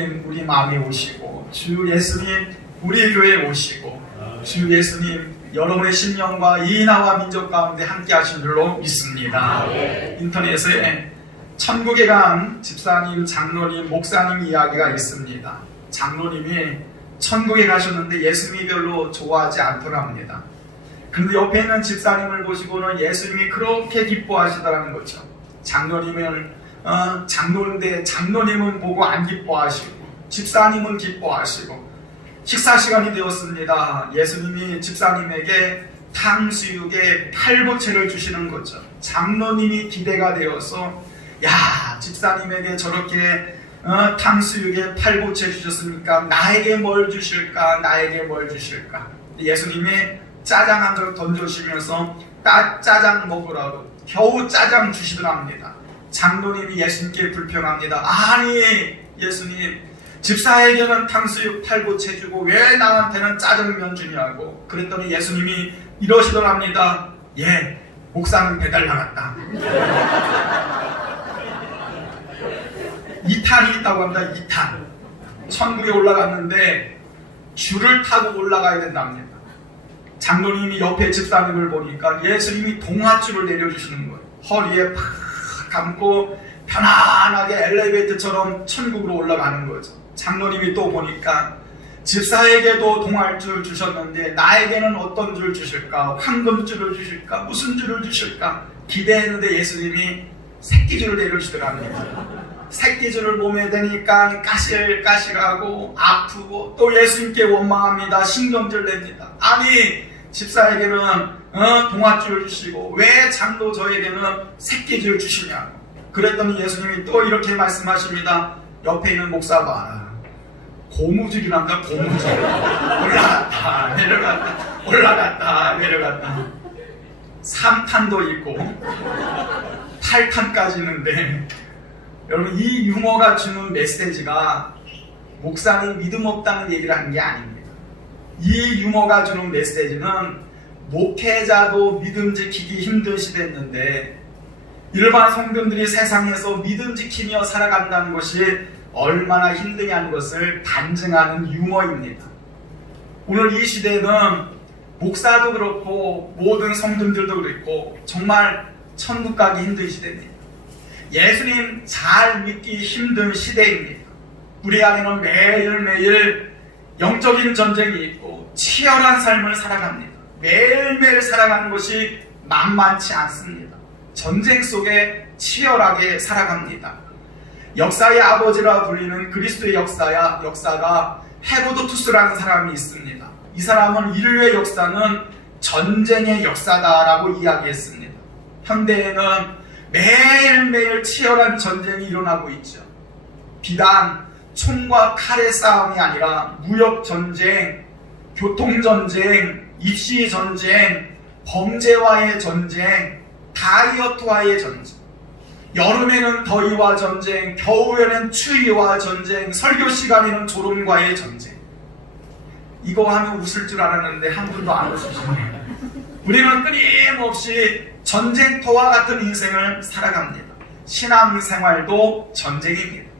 우리 마음에 오시고, 주 예수님 우리 교회에 오시고, 주 예수님 여러분의 심령과 이 나라 민족 가운데 함께 하신 줄로 믿습니다. 인터넷에 천국에 간 집사님, 장로님, 목사님 이야기가 있습니다. 장로님이 천국에 가셨는데 예수님이 별로 좋아하지 않더랍니다. 그런데 옆에 있는 집사님을 보시고는 예수님이 그렇게 기뻐하시더라는 거죠. 장로인데 장로님은 보고 안 기뻐하시고 집사님은 기뻐하시고, 식사 시간이 되었습니다. 예수님이 집사님에게 탕수육에 팔보채를 주시는 거죠. 장로님이 기대가 되어서, 야, 집사님에게 저렇게 탕수육에 팔보채 주셨으니까 나에게 뭘 주실까, 나에게 뭘 주실까. 예수님이 짜장 한 그릇 던져주시면서 짜장 먹으라고 겨우 짜장 주시더랍니다. 장로님이 예수님께 불평합니다. 아니 예수님, 집사에게는 탕수육 팔보채 주고 왜 나한테는 짜장면 주냐고. 그랬더니 예수님이 이러시더랍니다. 예, 목사는 배달 나갔다. 2탄이 있다고 합니다. 2탄. 천국에 올라갔는데 줄을 타고 올라가야 된답니다. 장로님이 옆에 집사님을 보니까 예수님이 동아줄을 내려주시는 거예요. 허리에 팍 감고 편안하게 엘리베이터처럼 천국으로 올라가는 거죠. 장로님이 또 보니까 집사에게도 동아줄 주셨는데 나에게는 어떤 줄 주실까? 황금줄을 주실까? 무슨 줄을 주실까? 기대했는데 예수님이 새끼줄을 내려주시더랍니다. 새끼줄을 몸에 대니까 까실까실하고 아프고 또 예수님께 원망합니다. 신경질 냅니다. 아니 집사에게는 동아줄 주시고 왜 장로 저에게는 새끼줄 주시냐고. 그랬더니 예수님이 또 이렇게 말씀하십니다. 옆에 있는 목사 봐라. 고무줄이란다. 고무줄. 올라갔다 내려갔다 올라갔다 내려갔다. 3탄도 있고 8탄까지 있는데, 여러분 이 유머가 주는 메시지가 목사님 믿음 없다는 얘기를 하는 게 아닙니다. 이 유머가 주는 메시지는 목회자도 믿음 지키기 힘든 시대였는데 일반 성도들이 세상에서 믿음 지키며 살아간다는 것이 얼마나 힘드냐는 것을 반증하는 유머입니다. 오늘 이 시대는 목사도 그렇고 모든 성도들도 그렇고 정말 천국 가기 힘든 시대입니다. 예수님 잘 믿기 힘든 시대입니다. 우리 안에는 매일매일 영적인 전쟁이 있고 치열한 삶을 살아갑니다. 매일매일 살아가는 것이 만만치 않습니다. 전쟁 속에 치열하게 살아갑니다. 역사의 아버지라 불리는 그리스도의 역사가 헤로도투스라는 사람이 있습니다. 이 사람은 인류의 역사는 전쟁의 역사다라고 이야기했습니다. 현대에는 매일매일 치열한 전쟁이 일어나고 있죠. 비단 총과 칼의 싸움이 아니라 무역전쟁, 교통전쟁, 입시전쟁, 범죄와의 전쟁, 다이어트와의 전쟁, 여름에는 더위와 전쟁, 겨울에는 추위와 전쟁, 설교 시간에는 졸음과의 전쟁. 이거 하면 웃을 줄 알았는데 한 분도 안 웃으시네요. 우리는 끊임없이 전쟁터와 같은 인생을 살아갑니다. 신앙생활도 전쟁입니다.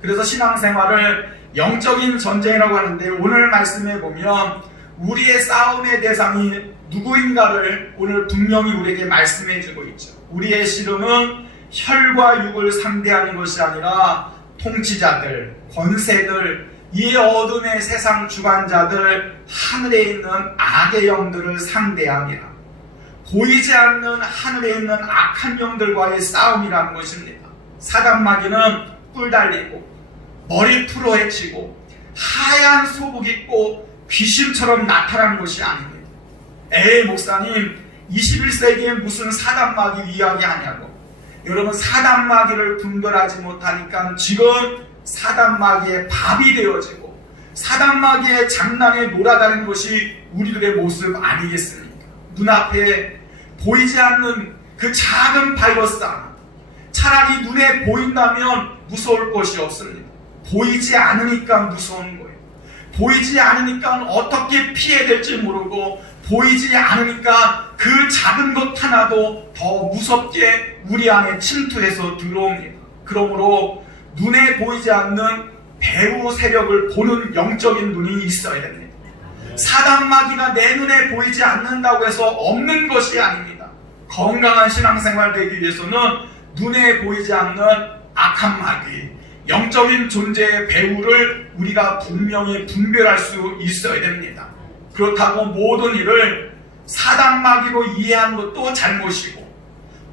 그래서 신앙생활을 영적인 전쟁이라고 하는데, 오늘 말씀에 보면 우리의 싸움의 대상이 누구인가를 오늘 분명히 우리에게 말씀해 주고 있죠. 우리의 씨름은 혈과 육을 상대하는 것이 아니라 통치자들, 권세들, 이 어둠의 세상 주관자들, 하늘에 있는 악의 영들을 상대합니다. 보이지 않는 하늘에 있는 악한 영들과의 싸움이라는 것입니다. 사단마귀는 뿔 달리고 머리 풀어 헤치고 하얀 소복 입고 귀신처럼 나타나는 것이 아닙니다. 에이 목사님 21세기에 무슨 사단마귀 이야기하냐고. 여러분 사단마귀를 분별하지 못하니까 지금 사단마귀의 밥이 되어지고 사단마귀의 장난에 놀아다니는 것이 우리들의 모습 아니겠습니까? 눈앞에 보이지 않는 그 작은 바이러스 하나, 차라리 눈에 보인다면 무서울 것이 없습니다. 보이지 않으니까 무서운 거예요. 보이지 않으니까 어떻게 피해야 될지 모르고, 보이지 않으니까 그 작은 것 하나도 더 무섭게 우리 안에 침투해서 들어옵니다. 그러므로 눈에 보이지 않는 배후 세력을 보는 영적인 눈이 있어야 됩니다. 사단 마귀가 내 눈에 보이지 않는다고 해서 없는 것이 아닙니다. 건강한 신앙생활 되기 위해서는 눈에 보이지 않는 악한 마귀, 영적인 존재의 배후를 우리가 분명히 분별할 수 있어야 됩니다. 그렇다고 모든 일을 사단 마귀로 이해하는 것도 잘못이고,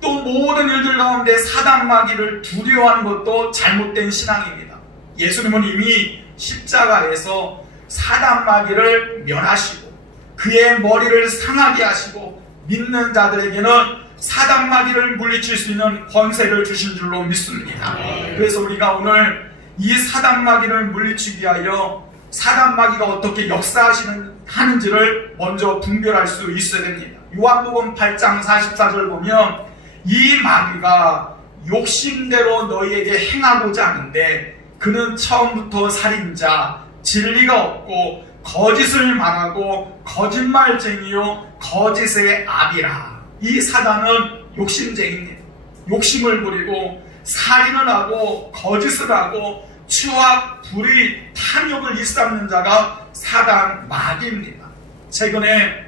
또 모든 일들 가운데 사단 마귀를 두려워하는 것도 잘못된 신앙입니다. 예수님은 이미 십자가에서 사단 마귀를 멸하시고 그의 머리를 상하게 하시고 믿는 자들에게는 사단 마귀를 물리칠 수 있는 권세를 주신 줄로 믿습니다. 그래서 우리가 오늘 이 사단 마귀를 물리치기 위하여 사단 마귀가 어떻게 역사하는지를 먼저 분별할 수 있어야 됩니다. 요한복음 8장 44절 보면 이 마귀가 욕심대로 너희에게 행하고자 하는데 그는 처음부터 살인자, 진리가 없고 거짓을 말하고 거짓말쟁이요 거짓의 아비라. 이 사단은 욕심쟁이입니다. 욕심을 부리고 살인을 하고 거짓을 하고 추악, 불의, 탐욕을 일삼는 자가 사단 마귀입니다. 최근에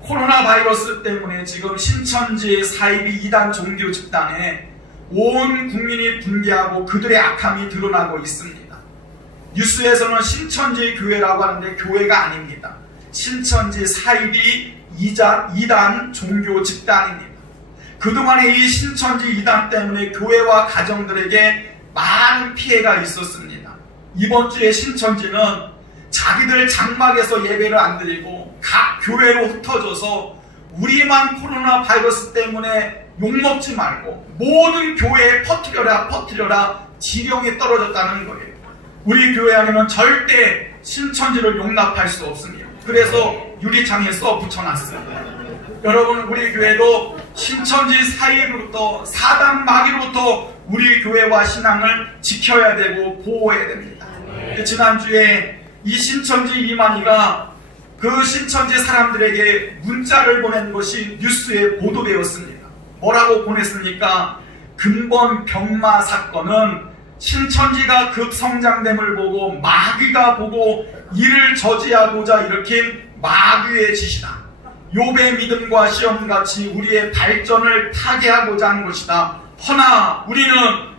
코로나 바이러스 때문에 지금 신천지 사이비 이단 종교 집단에 온 국민이 분개하고 그들의 악함이 드러나고 있습니다. 뉴스에서는 신천지 교회라고 하는데 교회가 아닙니다. 신천지 사이비 이단 종교 집단입니다. 그동안에 이 신천지 이단 때문에 교회와 가정들에게 많은 피해가 있었습니다. 이번 주에 신천지는 자기들 장막에서 예배를 안 드리고 각 교회로 흩어져서 우리만 코로나 바이러스 때문에 욕먹지 말고 모든 교회에 퍼뜨려라 지령이 떨어졌다는 거예요. 우리 교회 안에는 절대 신천지를 용납할 수 없습니다. 그래서 유리창에 써 붙여놨어요. 여러분, 우리 교회도 신천지 사이로부터 사단 마귀로부터 우리 교회와 신앙을 지켜야 되고 보호해야 됩니다. 지난주에 이 신천지 이만희가 그 신천지 사람들에게 문자를 보낸 것이 뉴스에 보도되었습니다. 뭐라고 보냈습니까? 근본 병마 사건은 신천지가 급성장됨을 보고 마귀가 보고 이를 저지하고자 일으킨 마귀의 짓이다. 욥의 믿음과 시험같이 우리의 발전을 타개하고자 하는 것이다. 허나 우리는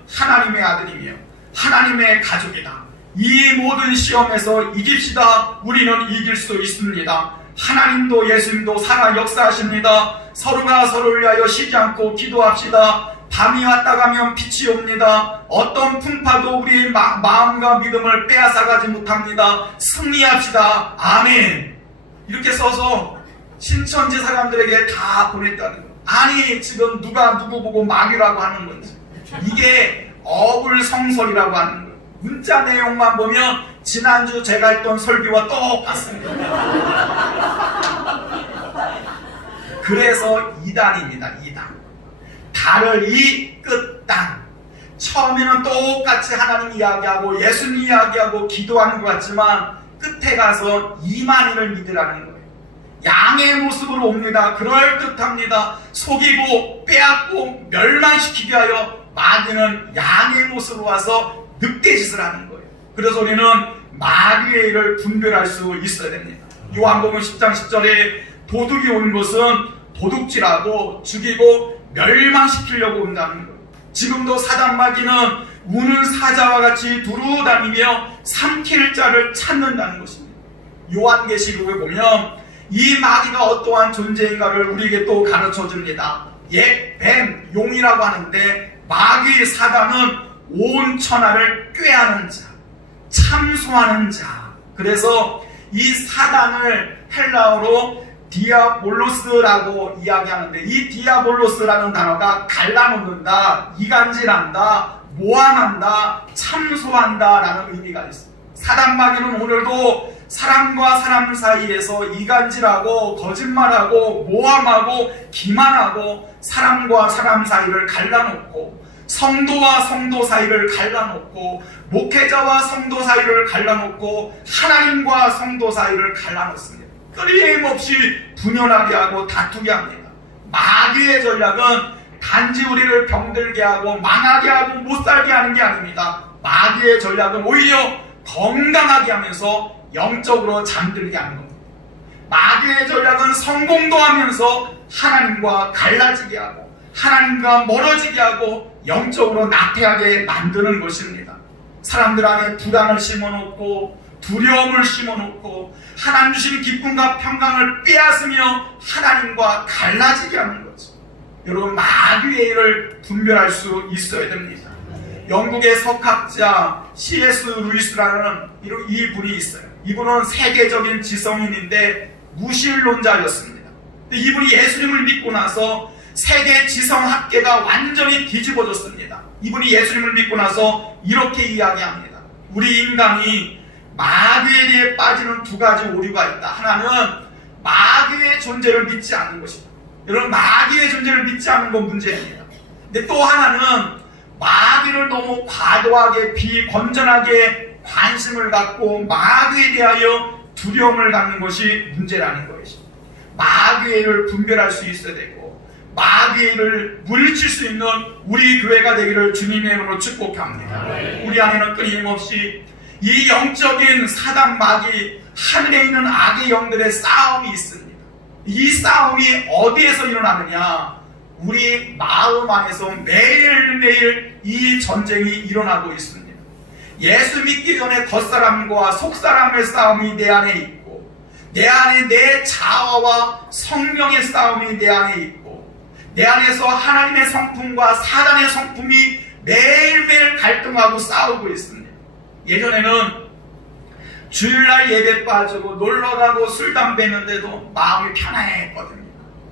하나님의 아들이며 하나님의 가족이다. 이 모든 시험에서 이깁시다. 우리는 이길 수 있습니다. 하나님도 예수님도 살아 역사하십니다. 서로가 서로를 위하여 쉬지 않고 기도합시다. 밤이 왔다 가면 빛이 옵니다. 어떤 풍파도 우리의 마음과 믿음을 빼앗아가지 못합니다. 승리합시다. 아멘. 이렇게 써서 신천지 사람들에게 다 보냈다는 거예요. 아니, 지금 누가 누구 보고 마귀라고 하는 건지. 이게 어불성설이라고 하는 거예요. 문자 내용만 보면 지난주 제가 했던 설교와 똑같습니다. 그래서 이단입니다. 이단. 달을 이 끝 땅. 처음에는 똑같이 하나님 이야기하고 예수님 이야기하고 기도하는 것 같지만 끝에 가서 이만희를 믿으라는 거예요. 양의 모습으로 옵니다. 그럴듯합니다. 속이고 빼앗고 멸망시키게 하여 마귀는 양의 모습으로 와서 늑대짓을 하는 거예요. 그래서 우리는 마귀의 일을 분별할 수 있어야 됩니다. 요한복음 10장 10절에 도둑이 온 것은 도둑질하고 죽이고 멸망시키려고 온다는 거예요. 지금도 사단 마귀는 우는 사자와 같이 두루다니며 삼킬 자를 찾는다는 것입니다. 요한계시록에 보면 이 마귀가 어떠한 존재인가를 우리에게 또 가르쳐 줍니다. 옛 뱀, 용이라고 하는데 마귀 사단은 온 천하를 꾀하는 자, 참소하는 자. 그래서 이 사단을 헬라어로 디아볼로스라고 이야기하는데 이 디아볼로스라는 단어가 갈라놓는다, 이간질한다, 모함한다, 참소한다 라는 의미가 있습니다. 사단 마귀는 오늘도 사람과 사람 사이에서 이간질하고 거짓말하고 모함하고 기만하고 사람과 사람 사이를 갈라놓고 성도와 성도 사이를 갈라놓고 목회자와 성도 사이를 갈라놓고 하나님과 성도 사이를 갈라놓습니다. 끊임없이 분열하게 하고 다투게 합니다. 마귀의 전략은 단지 우리를 병들게 하고 망하게 하고 못살게 하는 게 아닙니다. 마귀의 전략은 오히려 건강하게 하면서 영적으로 잠들게 하는 겁니다. 마귀의 전략은 성공도 하면서 하나님과 갈라지게 하고 하나님과 멀어지게 하고 영적으로 나태하게 만드는 것입니다. 사람들 안에 불안을 심어놓고 두려움을 심어놓고 하나님 주신 기쁨과 평강을 빼앗으며 하나님과 갈라지게 하는 거죠. 여러분, 마귀의 일을 분별할 수 있어야 됩니다. 영국의 석학자 C.S. 루이스라는 이분이 있어요. 이분은 세계적인 지성인인데 무신론자였습니다. 이분이 예수님을 믿고 나서 세계 지성학계가 완전히 뒤집어졌습니다. 이분이 예수님을 믿고 나서 이렇게 이야기합니다. 우리 인간이 마귀에 대해 빠지는 두 가지 오류가 있다. 하나는 마귀의 존재를 믿지 않는 것이다. 여러분, 마귀의 존재를 믿지 않는 건 문제입니다. 근데 또 하나는 마귀를 너무 과도하게 비건전하게 관심을 갖고 마귀에 대하여 두려움을 갖는 것이 문제라는 것입니다. 마귀의 일을 분별할 수 있어야 되고 마귀의 일을 물리칠 수 있는 우리 교회가 되기를 주님의 이름으로 축복합니다. 우리 안에는 끊임없이 이 영적인 사단 마귀, 하늘에 있는 악의 영들의 싸움이 있습니다. 이 싸움이 어디에서 일어나느냐? 우리 마음 안에서 매일매일 이 전쟁이 일어나고 있습니다. 예수 믿기 전에 겉사람과 속사람의 싸움이 내 안에 있고, 내 안에 내 자아와 성령의 싸움이 내 안에 있고, 내 안에서 하나님의 성품과 사단의 성품이 매일매일 갈등하고 싸우고 있습니다. 예전에는 주일날 예배 빠지고 놀러가고 술 담배 했는데도 마음이 편안했거든요.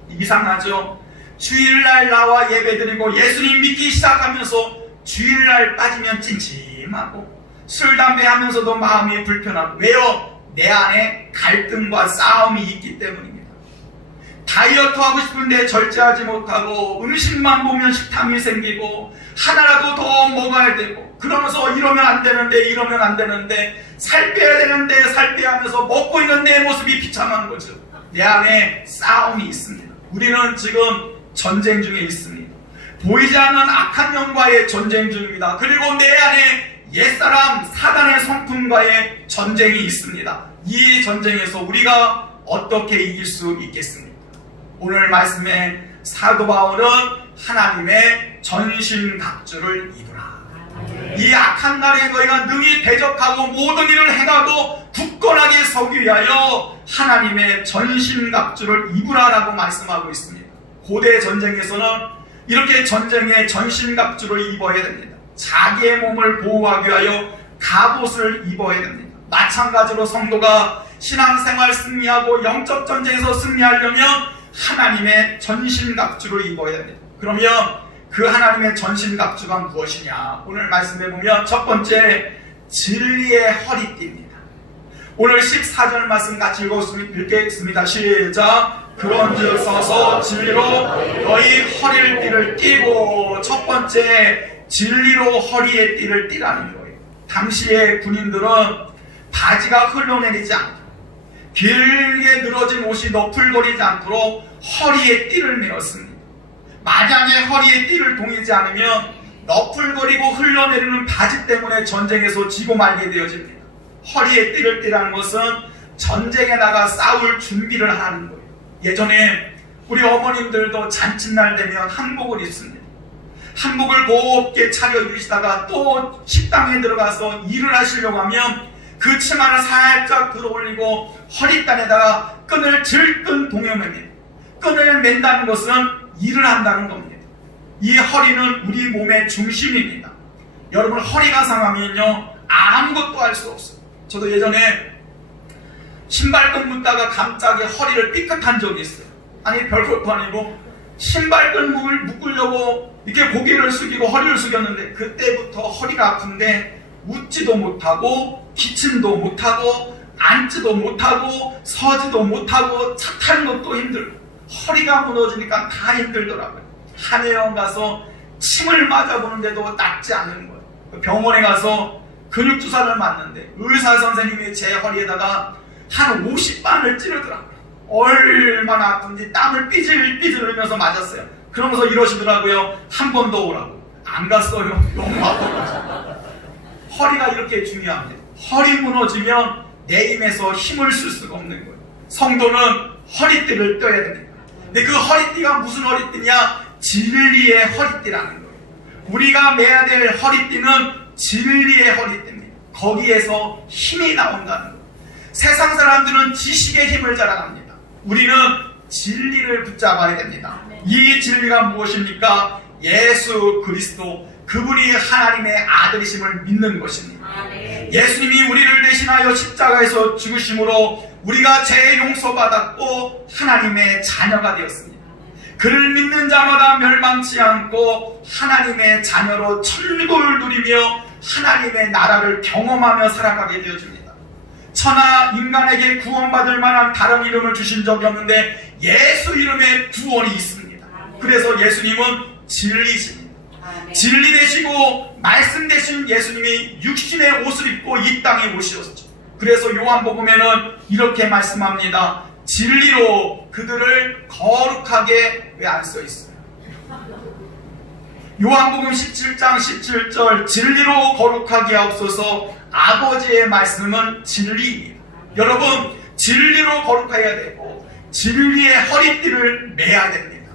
이상하죠? 주일날 나와 예배 드리고 예수님 믿기 시작하면서 주일날 빠지면 찜찜하고 술 담배 하면서도 마음이 불편하고, 왜요? 내 안에 갈등과 싸움이 있기 때문입니다. 다이어트 하고 싶은데 절제하지 못하고 음식만 보면 식탐이 생기고 하나라도 더 먹어야 되고, 그러면서 이러면 안 되는데 살 빼야 되는데 살 빼야 하면서 먹고 있는 내 모습이 비참한 거죠. 내 안에 싸움이 있습니다. 우리는 지금 전쟁 중에 있습니다. 보이지 않는 악한 영과의 전쟁 중입니다. 그리고 내 안에 옛사람 사단의 성품과의 전쟁이 있습니다. 이 전쟁에서 우리가 어떻게 이길 수 있겠습니까? 오늘 말씀에 사도 바울은 하나님의 전신갑주를 입으라. 이 악한 날에 너희가 능히 대적하고 모든 일을 행하고 굳건하게 서기 위하여 하나님의 전신갑주를 입으라라고 말씀하고 있습니다. 고대 전쟁에서는 이렇게 전쟁의 전신갑주를 입어야 됩니다. 자기의 몸을 보호하기 위하여 갑옷을 입어야 됩니다. 마찬가지로 성도가 신앙생활 승리하고 영적 전쟁에서 승리하려면 하나님의 전신갑주를 입어야 됩니다. 그러면 그 하나님의 전신갑주가 무엇이냐? 오늘 말씀해 보면 첫 번째, 진리의 허리띠입니다. 오늘 14절 말씀 같이 읽겠습니다. 시작. 그런즉 서서 진리로 너희 허리를 띠를 띠고. 첫 번째, 진리로 허리에 띠를 띠라는 거예요. 당시의 군인들은 바지가 흘러내리지 않고 길게 늘어진 옷이 너풀거리지 않도록 허리에 띠를 메었습니다. 만약에 허리에 띠를 동이지 않으면 너풀거리고 흘러내리는 바지 때문에 전쟁에서 지고 말게 되어집니다. 허리에 띠를 띠라는 것은 전쟁에 나가 싸울 준비를 하는 거예요. 예전에 우리 어머님들도 잔칫날 되면 한복을 입습니다. 한복을 곱게 차려입으시다가 또 식당에 들어가서 일을 하시려고 하면 그 치마를 살짝 들어올리고 허리단에다가 끈을 질끈 동여맵니다. 끈을 맨다는 것은 일을 한다는 겁니다. 이 허리는 우리 몸의 중심입니다. 여러분, 허리가 상하면요 아무것도 할 수 없어요. 저도 예전에 신발끈 묶다가 갑자기 허리를 삐끗한 적이 있어요. 아니, 별것도 아니고 신발끈 묶으려고 이렇게 고개를 숙이고 허리를 숙였는데 그때부터 허리가 아픈데 웃지도 못하고 기침도 못하고 앉지도 못하고 서지도 못하고 차 타는 것도 힘들고 허리가 무너지니까 다 힘들더라고요. 한의원 가서 침을 맞아보는데도 낫지 않는 거예요. 병원에 가서 근육주사를 맞는데 의사 선생님이 제 허리에다가 한 50반을 찌르더라고요. 얼마나 아픈지 땀을 삐질 흘리면서 맞았어요. 그러면서 이러시더라고요. 한 번 더 오라고. 안 갔어요. 너무 아파가지고. 허리가 이렇게 중요합니다. 허리 무너지면 내 힘에서 힘을 쓸 수가 없는 거예요. 성도는 허리띠를 떠야 됩니다. 근데 그 허리띠가 무슨 허리띠냐? 진리의 허리띠라는 거예요. 우리가 매야 될 허리띠는 진리의 허리띠입니다. 거기에서 힘이 나온다는 거예요. 세상 사람들은 지식의 힘을 자랑합니다. 우리는 진리를 붙잡아야 됩니다. 이 진리가 무엇입니까? 예수 그리스도, 그분이 하나님의 아들이심을 믿는 것입니다. 예수님이 우리를 대신하여 십자가에서 죽으심으로 우리가 죄 용서받았고 하나님의 자녀가 되었습니다. 그를 믿는 자마다 멸망치 않고 하나님의 자녀로 천국을 누리며 하나님의 나라를 경험하며 살아가게 되어줍니다. 천하 인간에게 구원받을 만한 다른 이름을 주신 적이 없는데 예수 이름에 구원이 있습니다. 그래서 예수님은 진리십니다. 진리 되시고 말씀 되신 예수님이 육신의 옷을 입고 이 땅에 오셨죠. 그래서 요한복음에는 이렇게 말씀합니다. 진리로 그들을 거룩하게 왜 안 써 있어요? 요한복음 17장 17절 진리로 거룩하게 하옵소서. 아버지의 말씀은 진리입니다. 여러분, 진리로 거룩해야 되고 진리의 허리띠를 매야 됩니다.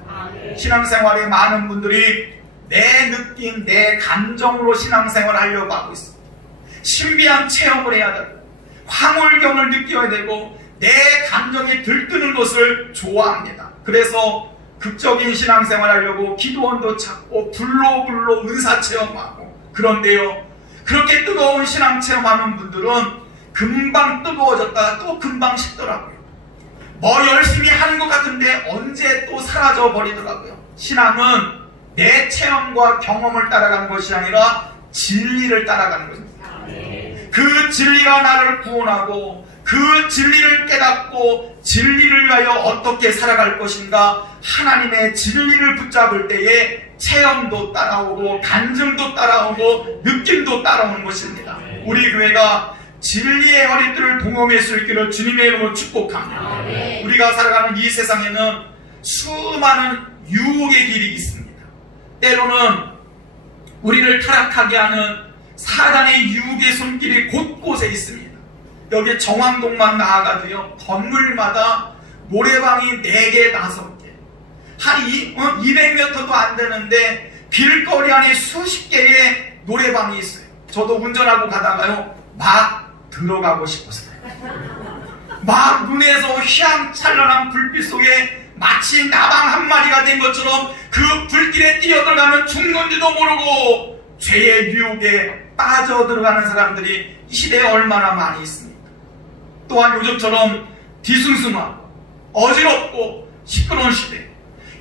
신앙생활에 많은 분들이 내 느낌, 내 감정으로 신앙생활을 하려고 하고 있습니다. 신비한 체험을 해야 되고 황홀경을 느껴야 되고 내 감정이 들뜨는 것을 좋아합니다. 그래서 극적인 신앙생활 하려고 기도원도 찾고 불로 은사 체험하고, 그런데요, 그렇게 뜨거운 신앙 체험하는 분들은 금방 뜨거워졌다가 또 금방 식더라고요. 뭐 열심히 하는 것 같은데 언제 또 사라져 버리더라고요. 신앙은 내 체험과 경험을 따라가는 것이 아니라 진리를 따라가는 것입니다. 그 진리가 나를 구원하고 그 진리를 깨닫고 진리를 위하여 어떻게 살아갈 것인가, 하나님의 진리를 붙잡을 때에 체험도 따라오고 간증도 따라오고 느낌도 따라오는 것입니다. 우리 교회가 진리의 허리띠를 동험할 수 있기를 주님의 이름으로 축복합니다. 우리가 살아가는 이 세상에는 수많은 유혹의 길이 있습니다. 때로는 우리를 타락하게 하는 사단의 유혹의 손길이 곳곳에 있습니다. 여기 정왕동만 나아가도요, 건물마다 노래방이 4개, 5개, 한 200m도 안 되는데 길거리 안에 수십 개의 노래방이 있어요. 저도 운전하고 가다가요, 막 들어가고 싶었어요. 막 눈에서 휘황찬란한 불빛 속에 마치 나방 한 마리가 된 것처럼 그 불길에 뛰어들어가면 죽는지도 모르고 죄의 유혹에 빠져들어가는 사람들이 이 시대에 얼마나 많이 있습니까? 또한 요즘처럼 뒤숭숭하고 어지럽고 시끄러운 시대,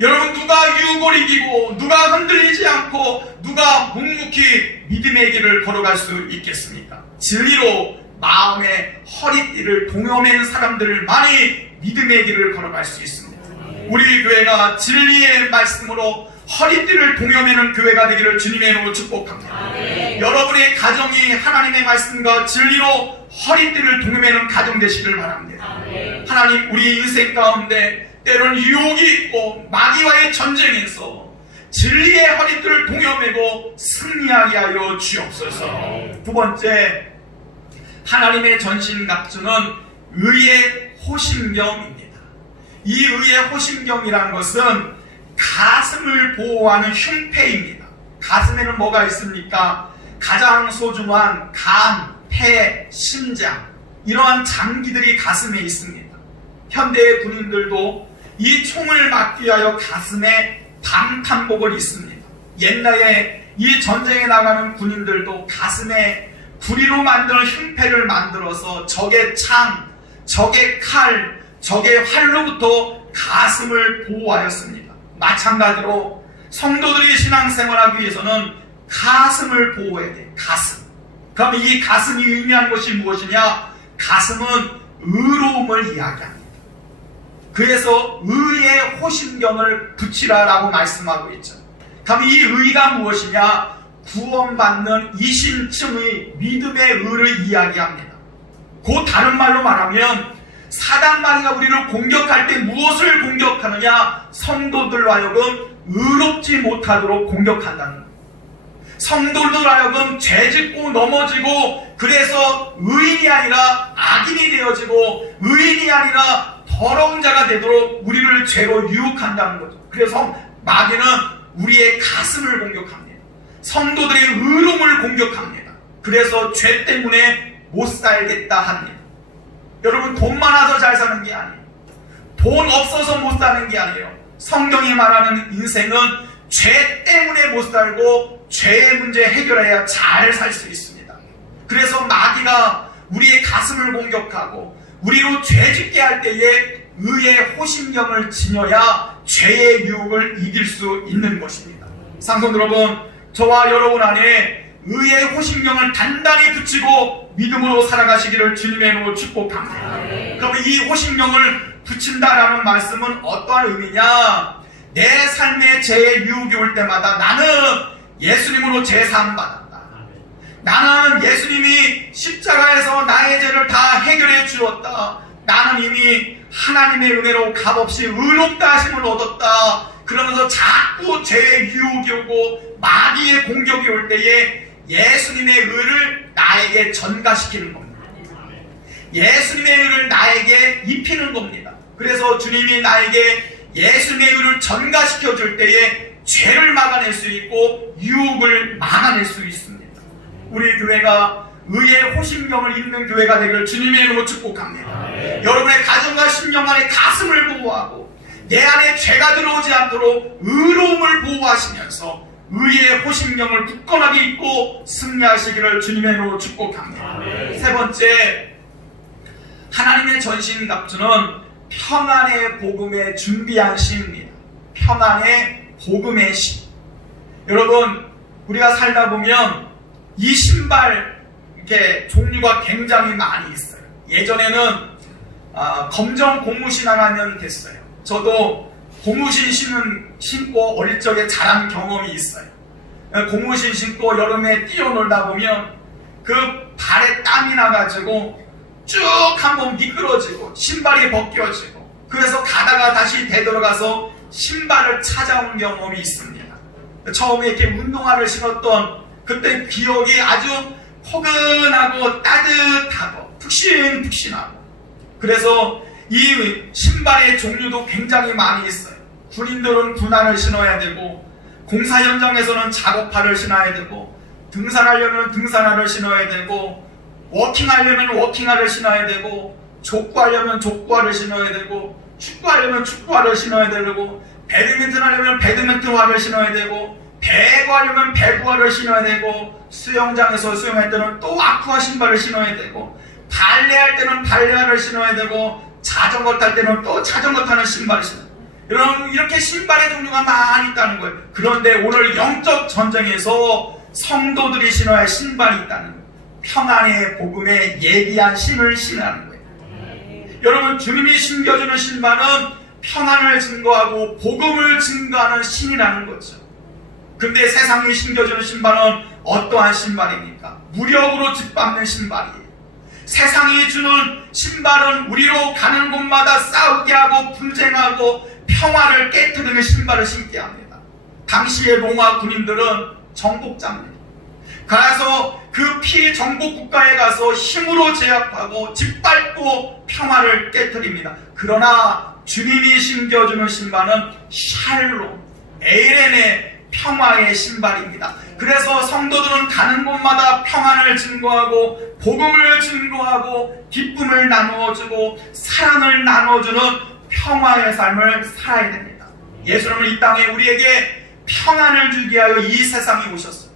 여러분, 누가 유혹을 이기고 누가 흔들리지 않고 누가 묵묵히 믿음의 길을 걸어갈 수 있겠습니까? 진리로 마음의 허리띠를 동여맨 사람들만이 믿음의 길을 걸어갈 수 있습니다. 우리 교회가 진리의 말씀으로 허리띠를 동여매는 교회가 되기를 주님의 이름으로 축복합니다. 여러분의 가정이 하나님의 말씀과 진리로 허리띠를 동여매는 가정 되시길 바랍니다. 하나님, 우리 인생 가운데 때로는 유혹이 있고 마귀와의 전쟁에서 진리의 허리띠를 동여매고 승리하게 하여 주옵소서. 두 번째, 하나님의 전신갑주는 의의 호심경입니다. 이 의의 호심경이라는 것은 가슴을 보호하는 흉패입니다. 가슴에는 뭐가 있습니까? 가장 소중한 간, 폐, 심장, 이러한 장기들이 가슴에 있습니다. 현대의 군인들도 이 총을 막기 위하여 가슴에 방탄복을 입습니다. 옛날에 이 전쟁에 나가는 군인들도 가슴에 구리로 만든 흉패를 만들어서 적의 창, 적의 칼, 적의 활로부터 가슴을 보호하였습니다. 마찬가지로 성도들이 신앙생활하기 위해서는 가슴을 보호해야 돼요. 가슴. 그럼 이 가슴이 의미하는 것이 무엇이냐? 가슴은 의로움을 이야기합니다. 그래서 의의 호심경을 붙이라라고 말씀하고 있죠. 그럼 이 의가 무엇이냐? 구원받는 이심층의 믿음의 의를 이야기합니다. 그 다른 말로 말하면 사단마귀가 우리를 공격할 때 무엇을 공격하느냐? 성도들로 하여금 의롭지 못하도록 공격한다는 거예요. 성도들 하여금 죄짓고 넘어지고 그래서 의인이 아니라 악인이 되어지고 의인이 아니라 더러운 자가 되도록 우리를 죄로 유혹한다는 거죠. 그래서 마귀는 우리의 가슴을 공격합니다. 성도들의 의로움을 공격합니다. 그래서 죄 때문에 못 살겠다 합니다. 여러분, 돈 많아서 잘 사는 게 아니에요. 돈 없어서 못 사는 게 아니에요. 성경이 말하는 인생은 죄 때문에 못 살고 죄의 문제 해결해야 잘 살 수 있습니다. 그래서 마귀가 우리의 가슴을 공격하고 우리로 죄짓게 할 때에 의의 호심경을 지녀야 죄의 유혹을 이길 수 있는 것입니다. 상속 여러분, 저와 여러분 안에 의의 호심경을 단단히 붙이고 믿음으로 살아가시기를 주님의 이름으로 축복합니다. 그럼 이 호심경을 붙인다라는 말씀은 어떠한 의미냐? 내 삶에 죄의 유혹이 올 때마다 나는 예수님으로 제사함 받았다. 나는 예수님이 십자가에서 나의 죄를 다 해결해 주었다. 나는 이미 하나님의 은혜로 값없이 의롭다 하심을 얻었다. 그러면서 자꾸 죄의 유혹이 오고 마귀의 공격이 올 때에 예수님의 의를 나에게 전가시키는 겁니다. 예수님의 의를 나에게 입히는 겁니다. 그래서 주님이 나에게 예수님의 의를 전가시켜 줄 때에 죄를 막아낼 수 있고 유혹을 막아낼 수 있습니다. 우리 교회가 의의 호심경을 입는 교회가 되기를 주님의 이름으로 축복합니다. 여러분의 가정과 심령 안에 가슴을 보호하고 내 안에 죄가 들어오지 않도록 의로움을 보호하시면서 의의 호심경을 굳건하게 입고 승리하시기를 주님의 이름으로 축복합니다. 세 번째, 하나님의 전신갑주는 평안의 복음에 준비한 시입니다. 평안의 복음의 시. 여러분, 우리가 살다 보면 이 신발 이렇게 종류가 굉장히 많이 있어요. 예전에는 검정 고무신 하나면 됐어요. 저도 고무신 신고 어릴 적에 자란 경험이 있어요. 고무신 신고 여름에 뛰어놀다 보면 그 발에 땀이 나가지고 쭉 한번 미끄러지고 신발이 벗겨지고 그래서 가다가 다시 되돌아가서 신발을 찾아온 경험이 있습니다. 처음에 이렇게 운동화를 신었던 그때 기억이 아주 포근하고 따뜻하고 푹신푹신하고, 그래서 이 신발의 종류도 굉장히 많이 있어요. 군인들은 군화를 신어야 되고, 공사 현장에서는 작업화를 신어야 되고, 등산하려면 등산화를 신어야 되고, 워킹하려면 워킹화를 신어야 되고, 족구하려면 족구화를 신어야 되고, 축구하려면 축구화를 신어야 되고, 배드민턴 하려면 배드민턴화를 신어야 되고, 배구하려면 배구화를 신어야 되고, 수영장에서 수영할 때는 또 아쿠아 신발을 신어야 되고, 발레할 때는 발레화를 신어야 되고, 자전거 탈 때는 또 자전거 타는 신발을 신어야 되고, 여러분, 이렇게 신발의 종류가 많이 있다는 거예요. 그런데 오늘 영적 전쟁에서 성도들이 신어야 할 신발이 있다는 거예요. 평안의 복음에 예비한 신을 신하는 거예요. 여러분, 주님이 신겨주는 신발은 평안을 증거하고 복음을 증거하는 신이라는 거죠. 근데 세상이 신겨주는 신발은 어떠한 신발입니까? 무력으로 짓밟는 신발이에요. 세상이 주는 신발은 우리로 가는 곳마다 싸우게 하고 분쟁하고 평화를 깨트리는 신발을 신게 합니다. 당시의 로마 군인들은 정복자입니다. 가서 그 피정복 국가에 가서 힘으로 제압하고 짓밟고 평화를 깨트립니다. 그러나 주님이 신겨주는 신발은 샬롬, 에이렌의 평화의 신발입니다. 그래서 성도들은 가는 곳마다 평안을 증거하고 복음을 증거하고 기쁨을 나누어주고 사랑을 나눠주는 평화의 삶을 살아야 됩니다. 예수님은 이 땅에 우리에게 평안을 주기 위하여 이 세상에 오셨어요.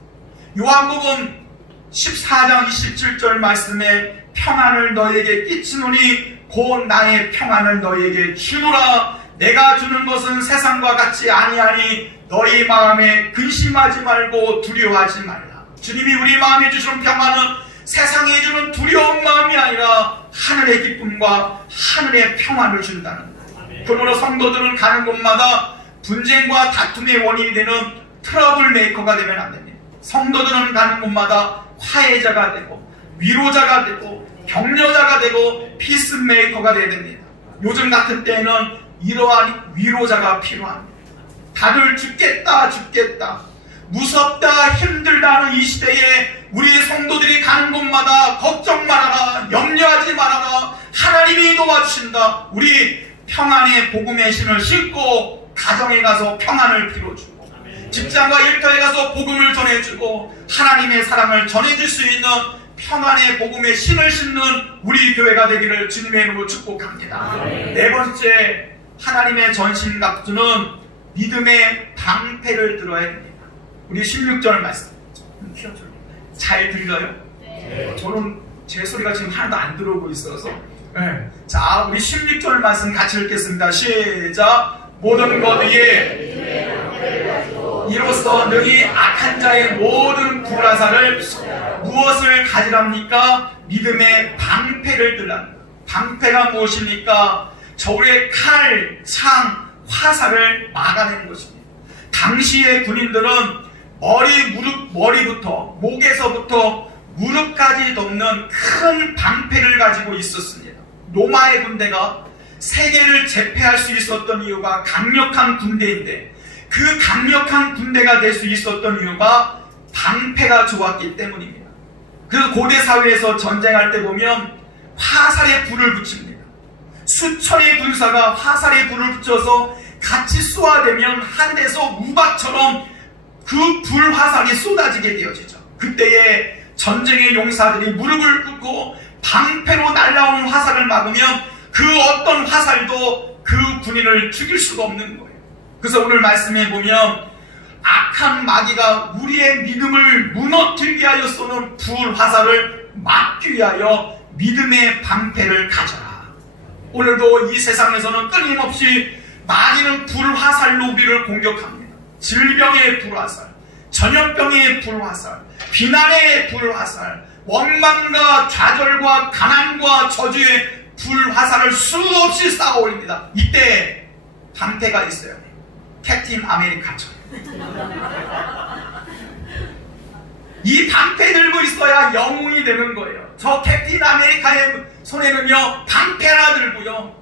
요한복음 14장 27절 말씀에 평안을 너희에게 끼치노니 곧 나의 평안을 너희에게 주노라. 내가 주는 것은 세상과 같이 아니하니 너희 마음에 근심하지 말고 두려워하지 말라. 주님이 우리 마음에 주시는 평안은 세상에 주는 두려운 마음이 아니라 하늘의 기쁨과 하늘의 평안을 준다는 거예요. 그러므로 성도들은 가는 곳마다 분쟁과 다툼의 원인이 되는 트러블 메이커가 되면 안 됩니다. 성도들은 가는 곳마다 화해자가 되고 위로자가 되고 격려자가 되고 피스메이커가 되어야 됩니다. 요즘 같은 때에는 이러한 위로자가 필요합니다. 다들 죽겠다 무섭다 힘들다 하는 이 시대에 우리 성도들이 가는 곳마다 걱정 말아라, 염려하지 말아라, 하나님이 도와주신다. 우리 평안의 복음의 신을 신고 가정에 가서 평안을 빌어주고 직장과 일터에 가서 복음을 전해주고 하나님의 사랑을 전해줄 수 있는 평안의 복음의 신을 신는 우리 교회가 되기를 주님의 이름으로 축복합니다. 네 번째, 하나님의 전신갑주는 믿음의 방패를 들어야 됩니다. 우리 16절 말씀 잘 들려요? 네. 저는 제 소리가 지금 하나도 안 들어오고 있어서 네. 자, 우리 16절 말씀 같이 읽겠습니다. 시작. 모든 것 위에 이로써 능히 악한 자의 모든 불화살을 무엇을 가지랍니까? 믿음의 방패를 들랍니다. 방패가 무엇입니까? 적의 칼, 창, 화살을 막아내는 것입니다. 당시의 군인들은 머리부터 목에서부터 무릎까지 덮는 큰 방패를 가지고 있었습니다. 로마의 군대가 세계를 제패할 수 있었던 이유가 강력한 군대인데, 그 강력한 군대가 될 수 있었던 이유가 방패가 좋았기 때문입니다. 그래서 고대 사회에서 전쟁할 때 보면 화살에 불을 붙입니다. 수천의 군사가 화살에 불을 붙여서 같이 쏘아대면 하늘에서 우박처럼 그 불화살이 쏟아지게 되어지죠. 그때에 전쟁의 용사들이 무릎을 꿇고 방패로 날아오는 화살을 막으면 그 어떤 화살도 그 군인을 죽일 수가 없는 거예요. 그래서 오늘 말씀에 보면 악한 마귀가 우리의 믿음을 무너뜨리게 하여 쏘는 불화살을 막기 위하여 믿음의 방패를 가져라. 오늘도 이 세상에서는 끊임없이 마귀는 불화살로 우리를 공격합니다. 질병의 불화살, 전염병의 불화살, 비난의 불화살, 원망과 좌절과 가난과 저주의 불화살을 수없이 쌓아올립니다. 이때 방패가 있어요. 캡틴 아메리카처럼. 이 방패 들고 있어야 영웅이 되는 거예요. 저 캡틴 아메리카의 손에는요, 방패 하나 들고요,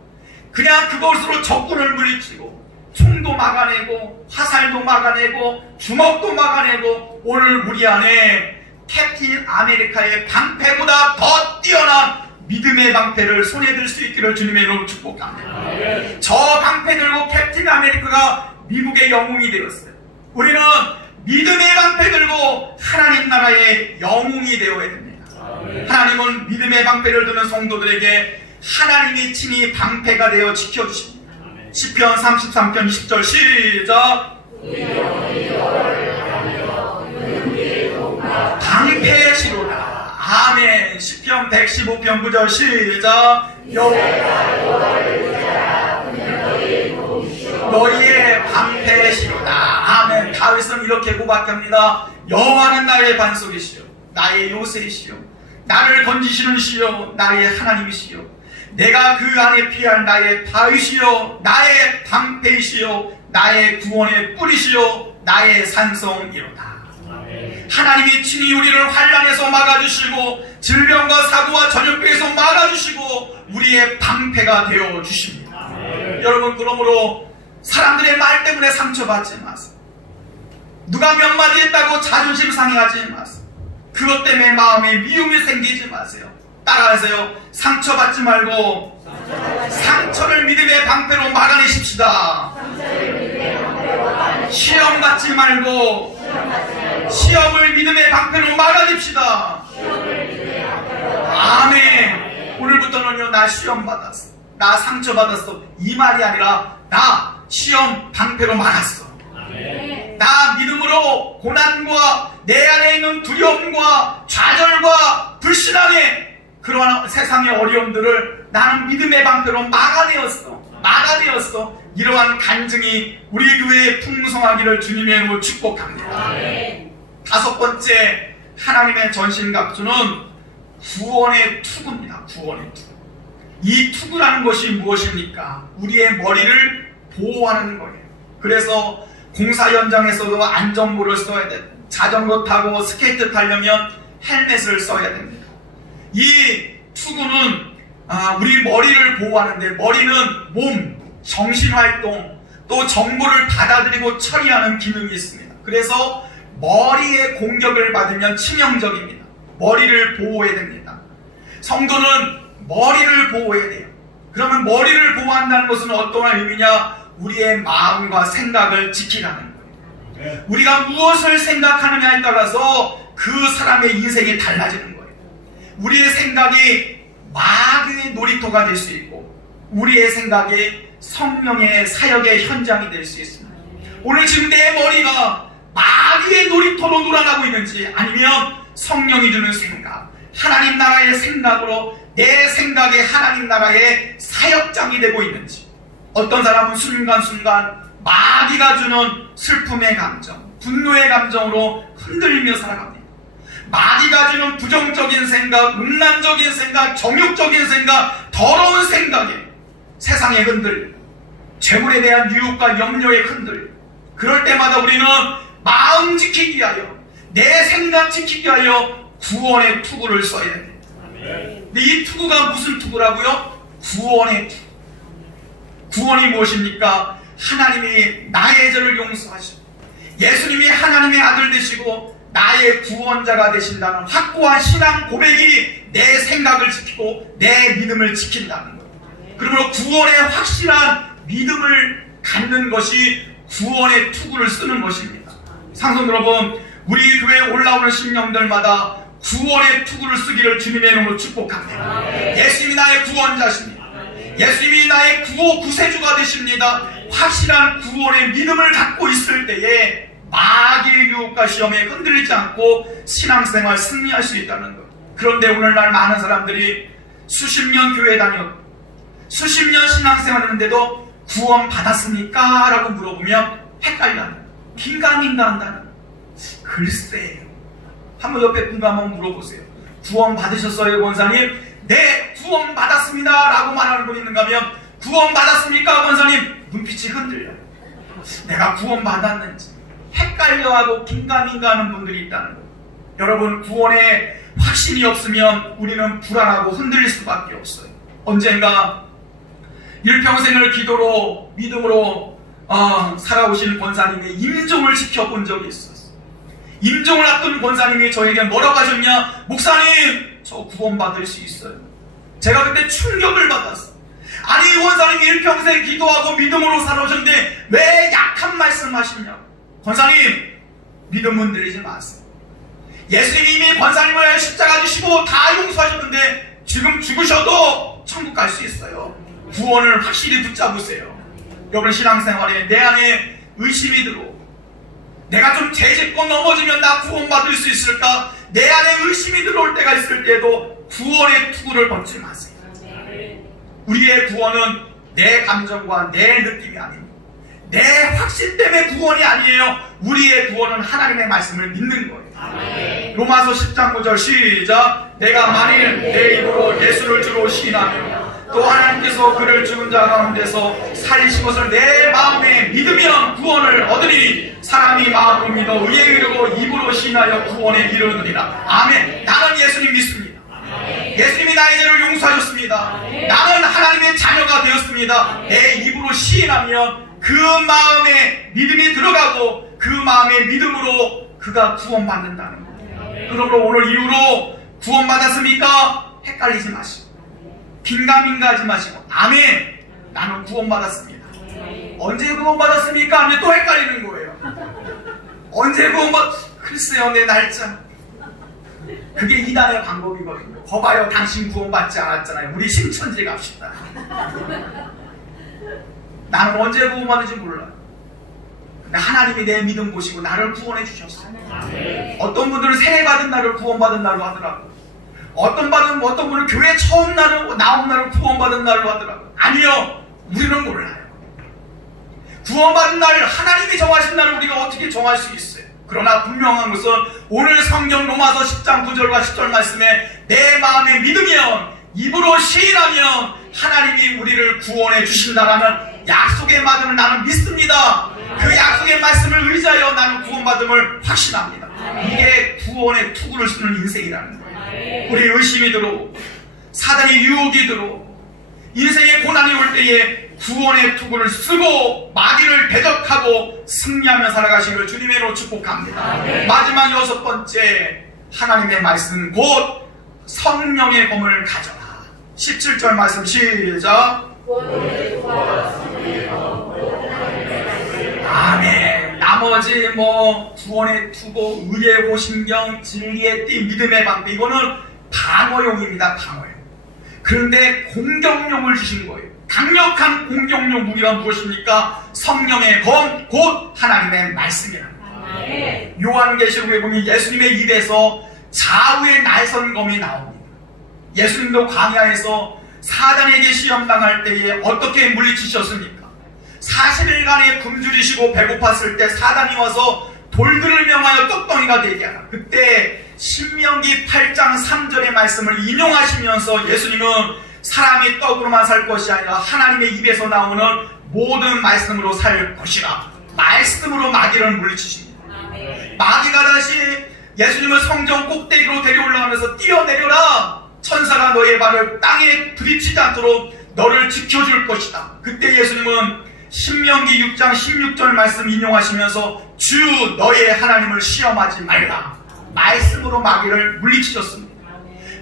그냥 그것으로 적군을 물리치고 총도 막아내고 화살도 막아내고 주먹도 막아내고, 오늘 우리 안에 캡틴 아메리카의 방패보다 더 뛰어난 믿음의 방패를 손에 들 수 있기를 주님의 이름으로 축복합니다. 저 방패 들고 캡틴 아메리카가 미국의 영웅이 되었어요. 우리는 믿음의 방패 들고 하나님 나라의 영웅이 되어야 됩니다. 하나님은 믿음의 방패를 드는 성도들에게 하나님이 친히 방패가 되어 지켜주십니다. 시편 33편 20절 시작. 방패시로다. 아멘. 시편 115편 9절 시작. 너희의 방패시로다. 아멘. 다윗은 이렇게 고백합니다. 여호와는 나의 반석이시요 나의 요새이시요 나를 건지시는 시요 나의 하나님이시요 내가 그 안에 피할 나의 바위시요 나의 방패이시요 나의 구원의 뿌리시요 나의 산성이로다. 하나님이 친히 우리를 환난에서 막아주시고 질병과 사고와 전염병에서 막아주시고 우리의 방패가 되어주십니다. 여러분, 그러므로 사람들의 말 때문에 상처받지 마세요. 누가 몇 마디 했다고 자존심 상해하지 마세요. 그것 때문에 마음에 미움이 생기지 마세요. 따라하세요. 상처받지 말고 상처를 믿음의 방패로 막아내십시다. 시험 받지 말고 시험을 믿음의 방패로 막아냅시다. 아멘. 오늘부터는요, 나 시험 받았어, 나 상처 받았어, 이 말이 아니라 나 시험 방패로 막았어. 나 믿음으로 고난과 내 안에 있는 두려움과 좌절과 불신앙의 그러한 세상의 어려움들을 나는 믿음의 방패로 막아내었어. 이러한 간증이 우리 교회에 풍성하기를 주님의 이름으로 축복합니다. 다섯 번째, 하나님의 전신갑주는 구원의 투구입니다. 구원의 투구. 이 투구라는 것이 무엇입니까? 우리의 머리를 보호하는 거예요. 그래서 공사 현장에서도 안전모를 써야 됩니다. 자전거 타고 스케이트 타려면 헬멧을 써야 됩니다. 이 투구는 우리 머리를 보호하는데, 머리는 몸, 정신활동, 또 정보를 받아들이고 처리하는 기능이 있습니다. 그래서 머리의 공격을 받으면 치명적입니다. 머리를 보호해야 됩니다. 성도는 머리를 보호해야 돼요. 그러면 머리를 보호한다는 것은 어떠한 의미냐? 우리의 마음과 생각을 지키라는 거예요. 우리가 무엇을 생각하느냐에 따라서 그 사람의 인생이 달라지는 거예요. 우리의 생각이 마귀의 놀이터가 될 수 있고 우리의 생각이 성령의 사역의 현장이 될 수 있습니다. 오늘 지금 내 머리가 마귀의 놀이터로 놀아나고 있는지 아니면 성령이 주는 생각, 하나님 나라의 생각으로 내 생각이 하나님 나라의 사역장이 되고 있는지, 어떤 사람은 순간순간 마귀가 주는 슬픔의 감정, 분노의 감정으로 흔들리며 살아갑니다. 마귀가 주는 부정적인 생각, 음란적인 생각, 정욕적인 생각, 더러운 생각에 세상에 흔들려 재물에 대한 유혹과 염려에 흔들려. 그럴 때마다 우리는 마음 지키기 위하여, 내 생각 지키기 위하여 구원의 투구를 써야 됩니다. 근데 이 투구가 무슨 투구라고요? 구원의 투구. 구원이 무엇입니까? 하나님이 나의 죄를 용서하시고 예수님이 하나님의 아들 되시고 나의 구원자가 되신다는 확고한 신앙 고백이 내 생각을 지키고 내 믿음을 지킨다는 거예요. 그러므로 구원의 확실한 믿음을 갖는 것이 구원의 투구를 쓰는 것입니다. 상성 여러분, 우리 교회에 올라오는 신령들마다 구원의 투구를 쓰기를 주님의 이름으로 축복합니다. 예수님이 나의 구원자십니다. 예수님이 나의 구호 구세주가 되십니다. 확실한 구원의 믿음을 갖고 있을 때에 마귀의 유혹과 시험에 흔들리지 않고 신앙생활 승리할 수 있다는 것. 그런데 오늘날 많은 사람들이 수십 년 교회 다녔고 수십 년 신앙생활 했는데도 구원 받았습니까? 라고 물어보면 헷갈려요. 긴가민가 한다는. 글쎄요. 한번 옆에 분과 한번 물어보세요. 구원 받으셨어요, 권사님? 네, 구원 받았습니다 라고 말하는 분 있는가 하면 구원 받았습니까, 권사님? 눈빛이 흔들려요. 내가 구원 받았는지 헷갈려하고 긴가민가 하는 분들이 있다는 거예요. 여러분, 구원에 확신이 없으면 우리는 불안하고 흔들릴 수밖에 없어요. 언젠가 일평생을 기도로 믿음으로 살아오신 권사님의 임종을 지켜본 적이 있었어요. 임종을 앞둔 권사님이 저에게 뭐라고 하셨냐? 목사님, 저 구원받을 수 있어요. 제가 그때 충격을 받았어요. 아니, 권사님이 일평생 기도하고 믿음으로 살아오셨는데 왜 약한 말씀 하시냐고. 권사님, 믿음 흔들리지 마세요. 예수님이 이미 권사님을 십자가 지시고 다 용서하셨는데 지금 죽으셔도 천국 갈 수 있어요. 구원을 확실히 붙잡으세요. 여러분, 신앙생활에 내 안에 의심이 들어오고 내가 좀 죄짓고 넘어지면 나 구원받을 수 있을까? 내 안에 의심이 들어올 때가 있을 때에도 구원의 투구를 벗지 마세요. 우리의 구원은 내 감정과 내 느낌이 아닙니다. 내 확신 때문에 구원이 아니에요. 우리의 구원은 하나님의 말씀을 믿는 거예요. 로마서 10장 9절 시작. 내가 만일 내 입으로 예수를 주로 시인하며 또 하나님께서 그를 죽은 자 가운데서 살리신 것을 내 마음에 믿으면 구원을 얻으리니 사람이 마음으로 믿어 의에 이르고 입으로 시인하여 구원에 이르느니라. 아멘. 나는 예수님 믿습니다. 예수님이 나의 죄를 용서하셨습니다. 나는 하나님의 자녀가 되었습니다. 내 입으로 시인하면 그 마음에 믿음이 들어가고 그 마음의 믿음으로 그가 구원받는다는 거예요. 그러므로 오늘 이후로 구원받았습니까? 헷갈리지 마시고 긴가민가 하지 마시고 아멘, 나는 구원받았습니다. 언제 구원받았습니까? 하면 또 헷갈리는 거예요. 언제 글쎄요, 내 날짜. 그게 이단의 방법이거든요. 거봐요, 당신 구원받지 않았잖아요. 우리 신천지 갑시다. 나는 언제 구원받는지 몰라요. 근데 하나님이 내 믿음 보시고 나를 구원해 주셨어요. 어떤 분들은 세례 받은 날을 구원받은 날로 하더라고요. 어떤 분은 교회 처음 나온 날을 구원받은 날로 하더라고요. 아니요, 우리는 몰라요. 구원받은 날, 하나님이 정하신 날을 우리가 어떻게 정할 수 있어요? 그러나 분명한 것은 오늘 성경 로마서 10장 9절과 10절 말씀에 내 마음에 믿으면, 입으로 시인하면 하나님이 우리를 구원해 주신다라는 약속의 말씀을 나는 믿습니다. 그 약속의 말씀을 의지하여 나는 구원받음을 확신합니다. 이게 구원의 투구를 쓰는 인생이라는 거예요. 우리 의심이 들어오고 사단의 유혹이 들어오고 인생의 고난이 올 때에 구원의 투구를 쓰고 마귀를 대적하고 승리하며 살아가시기를 주님의 이름으로 축복합니다. 마지막 6번째, 하나님의 말씀 곧 성령의 검을 가져라. 17절 말씀 시작. 아멘. 나머지 구원의 투고, 의의 보신경, 진리의 띠, 믿음의 방패, 이거는 방어용입니다. 방어용. 그런데 공격용을 주신 거예요. 강력한 공격용 무기가 무엇입니까? 성령의 검, 곧 하나님의 말씀이랍니다. 요한계시록에 보면 예수님의 입에서 좌우의 날선검이 나옵니다. 예수님도 광야에서 사단에게 시험당할 때에 어떻게 물리치셨습니까? 40일간의 굶주리시고 배고팠을 때 사단이 와서 돌들을 명하여 떡덩이가 되게 하라. 그때 신명기 8장 3절의 말씀을 인용하시면서 예수님은 사람이 떡으로만 살 것이 아니라 하나님의 입에서 나오는 모든 말씀으로 살 것이라. 말씀으로 마귀를 물리치십니다. 마귀가 다시 예수님을 성전 꼭대기로 데려올라가면서 뛰어내려라. 천사가 너의 발을 땅에 부딪히지 않도록 너를 지켜줄 것이다. 그때 예수님은 신명기 6장 16절 말씀 인용하시면서 주 너의 하나님을 시험하지 말라. 말씀으로 마귀를 물리치셨습니다.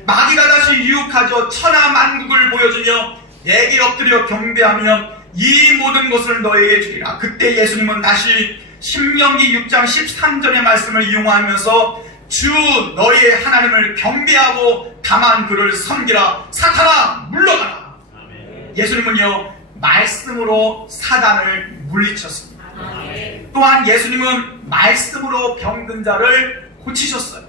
마귀가 다시 유혹하죠. 천하 만국을 보여주며 내게 엎드려 경배하며 이 모든 것을 너에게 주리라. 그때 예수님은 다시 신명기 6장 13절의 말씀을 이용하면서 주 너의 하나님을 경배하고 다만 그를 섬기라. 사탄아 물러가라. 예수님은요 말씀으로 사단을 물리쳤습니다. 또한 예수님은 말씀으로 병든 자를 고치셨어요.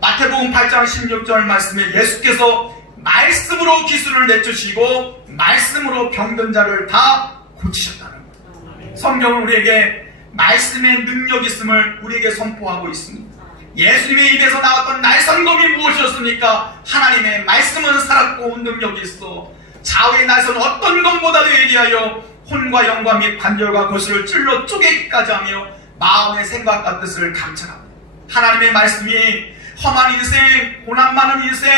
마태복음 8장 16절 말씀에 예수께서 말씀으로 기술을 내주시고 말씀으로 병든 자를 다 고치셨다는 거예요. 성경은 우리에게 말씀의 능력이 있음을 우리에게 선포하고 있습니다. 예수님의 입에서 나왔던 날선검이 무엇이었습니까? 하나님의 말씀은 살았고 능력이 있어 좌우의 날선 어떤 것보다도 예리하여 혼과 영과 및 관절과 거슬을 찔러 쪼개기까지 하며 마음의 생각과 뜻을 감찰합니다. 하나님의 말씀이 험한 인생, 고난 많은 인생,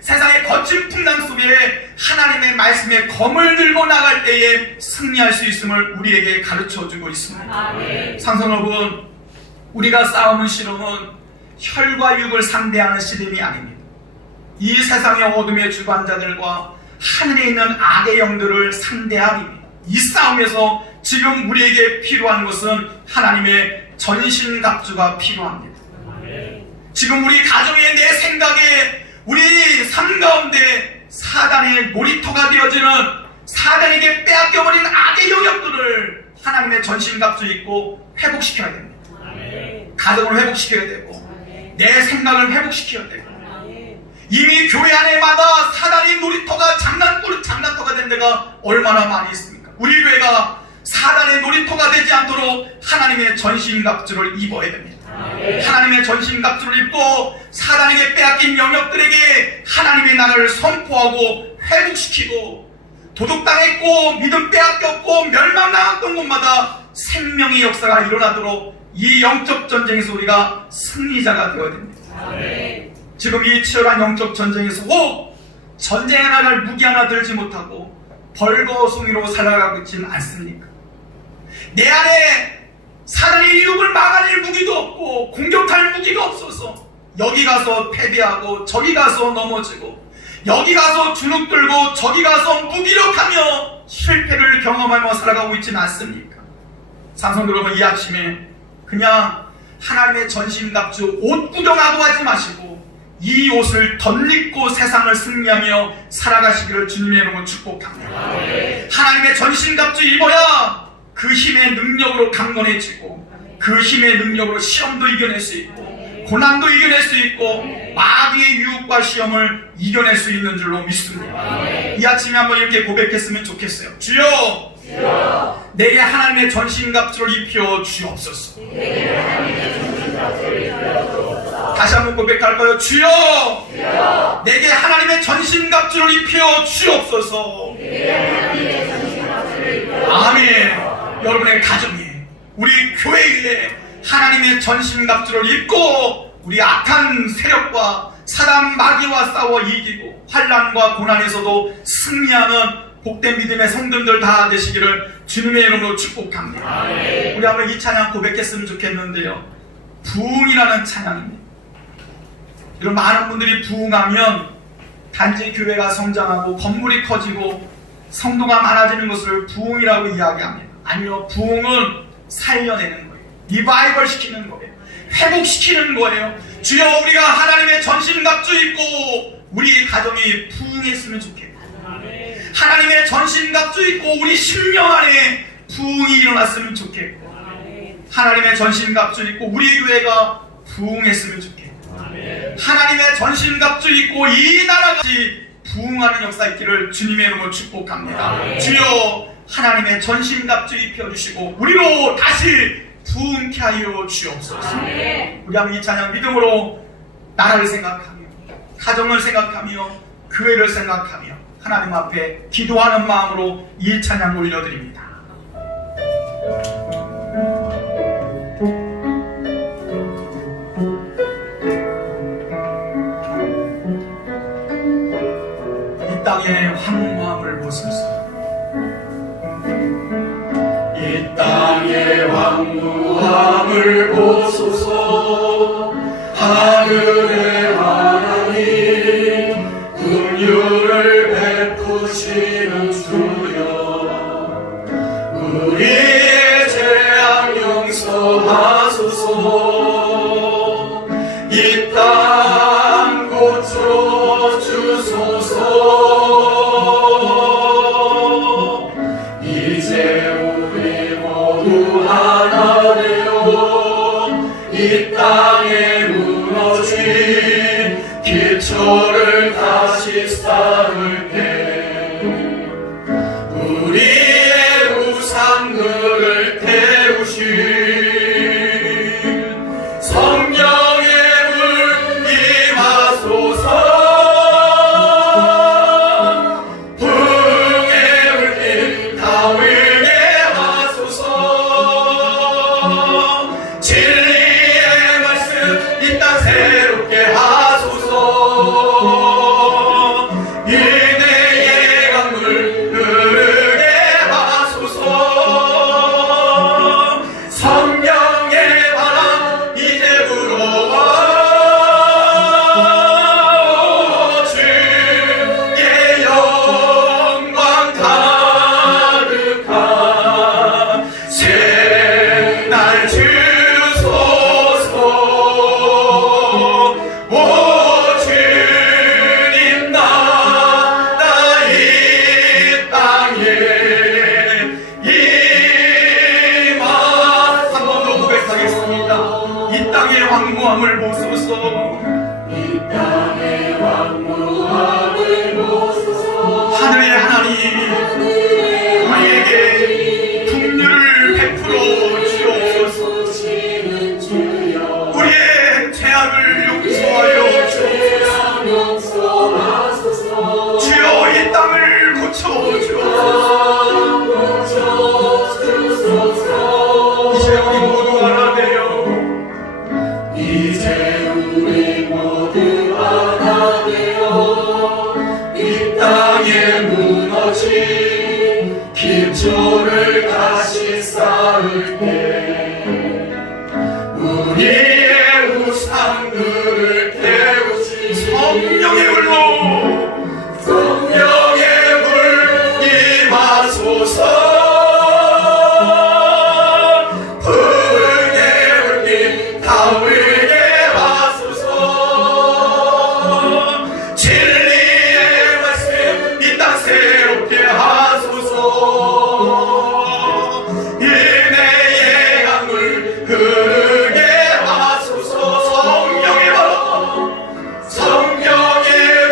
세상의 거친 풍랑 속에 하나님의 말씀에 검을 들고 나갈 때에 승리할 수 있음을 우리에게 가르쳐주고 있습니다. 상성 여러분, 우리가 싸우는 씨름은 혈과 육을 상대하는 씨름이 아닙니다. 이 세상의 어둠의 주관자들과 하늘에 있는 악의 영들을 상대하리입니다. 이 싸움에서 지금 우리에게 필요한 것은 하나님의 전신갑주가 필요합니다. 지금 우리 가정에, 내 생각에, 우리 삶 가운데 사단의 놀이터가 되어지는, 사단에게 빼앗겨버린 악의 영역들을 하나님의 전신갑주 입고 회복시켜야 됩니다. 가정을 회복시켜야 되고 내 생각을 회복시켜야 되고, 이미 교회 안에마다 사단의 놀이터가 장난터가 된 데가 얼마나 많이 있습니까? 우리 교회가 사단의 놀이터가 되지 않도록 하나님의 전신갑주를 입어야 됩니다. 하나님의 전신갑주를 입고 사단에게 빼앗긴 영역들에게 하나님의 나라를 선포하고 회복시키고, 도둑당했고 믿음 빼앗겼고 멸망당했던 곳마다 생명의 역사가 일어나도록 이 영적 전쟁에서 우리가 승리자가 되어야 됩니다. 지금 이 치열한 영적 전쟁에서 혹 전쟁에 나갈 무기 하나 들지 못하고 벌거숭이로 살아가고 있지는 않습니까? 내 안에 사단의 유혹을 막아낼 무기도 없고 공격할 무기가 없어서 여기 가서 패배하고 저기 가서 넘어지고 여기 가서 주눅 들고 저기 가서 무기력하며 실패를 경험하며 살아가고 있지는 않습니까? 상성 여러분, 이 아침에 그냥 하나님의 전신갑주 옷 구경하고 하지 마시고 이 옷을 덧입고 세상을 승리하며 살아가시기를 주님의 이름으로 축복합니다. 하나님의 전신갑주 입어야 그 힘의 능력으로 강건해지고 그 힘의 능력으로 시험도 이겨낼 수 있고 고난도 이겨낼 수 있고 마귀의 유혹과 시험을 이겨낼 수 있는 줄로 믿습니다. 이 아침에 한번 이렇게 고백했으면 좋겠어요. 주여, 내게 하나님의 전신갑주를 입혀 주옵소서. 다시 한번 고백할까요? 주여, 내게 하나님의 전신갑주를 입혀 주옵소서. 아멘. 여러분의 가정에, 우리 교회에 하나님의 전신갑주를 입고 우리 악한 세력과 사단 마귀와 싸워 이기고 환난과 고난에서도 승리하는 복된 믿음의 성도들 다 되시기를 주님의 이름으로 축복합니다. 우리 한번 이 찬양 고백했으면 좋겠는데요. 부흥이라는 찬양입니다. 이런 많은 분들이 부흥하면 단지 교회가 성장하고 건물이 커지고 성도가 많아지는 것을 부흥이라고 이야기합니다. 아니요, 부흥은 살려내는 거예요. 리바이벌 시키는 거예요. 회복시키는 거예요. 주여, 우리가 하나님의 전신갑주 입고 우리 가정이 부흥했으면 좋겠고, 하나님의 전신갑주 입고 우리 심령 안에 부흥이 일어났으면 좋겠고, 하나님의 전신갑주 입고 우리 교회가 부흥했으면 좋겠고, 하나님의 전신갑주 입고 이 나라같이 부흥하는 역사 있기를 주님의 이름으로 축복합니다. 주여, 하나님의 전신갑주 입혀주시고 우리로 다시 부흥케 하여 주옵소서. 우리 한번 이 찬양 믿음으로 나라를 생각하며, 가정을 생각하며, 교회를 생각하며 하나님 앞에 기도하는 마음으로 이 찬양 올려드립니다. 이 땅의 황무함을 보소서. 이 땅의 황무함을 보소서. 하늘의 하나님, 긍휼을 베푸시는 주여, 우리의 죄악 용서하소서. 이 땅 고쳐주소서. 이제 우리 모두 하나 되어 이 땅에 무너진 기초를 다시 쌓을 때 우리의 우상들을 태우신 성령의 불 임하소서. 부흥의 불길 타오르게 하소서. 진리의 말씀 이 땅 새롭게 하소서. 인내의 강물 흐르게 하소서. 성령의 바람 이제 불어와 주의 영광 가득한 새날 주소서. 오 주님, 나다 이 땅에 임하. 한 번 더 고백하겠습니다. 이 땅의 황무함을 보소서. 이 땅의 왕무함을 보소서. 하늘의 하나님, 우리에게 긍휼을 베풀어 주옵소서. 주시는 주여, 우리의 죄악을 용서하여 주옵소서. 용서하소서. 주여, 이 땅을 고쳐 주옵소서. 고쳐주소서. 이제 우리 모두 하나 되어 이제 우리 모두 하나 되어 이 땅에 무너진 기초를 다시 쌓을 때 우리의 우상들을 태우신 성령의 불로 성령의 불 임하소서. 부흥의 불길 타오르게 하소서. 진리의 말씀 이 땅 새롭게 하소서. 인내의 강물 흐르게 하소서. 성령의 바람, 성령의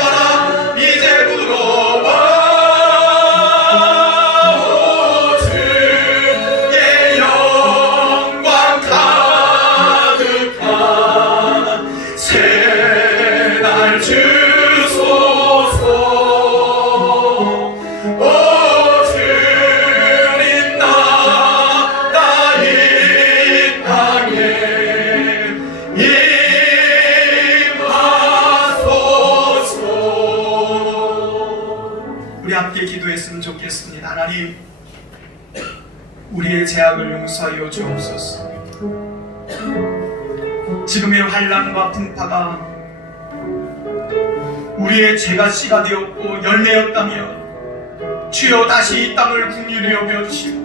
우리 함께 기도했으면 좋겠습니다. 하나님, 우리의 죄악을 용서하여 주옵소서. 지금의 환난과 풍파가 우리의 죄가 씨가 되었고 열매였다면 주여 다시 이 땅을 긍휼히 여겨주시고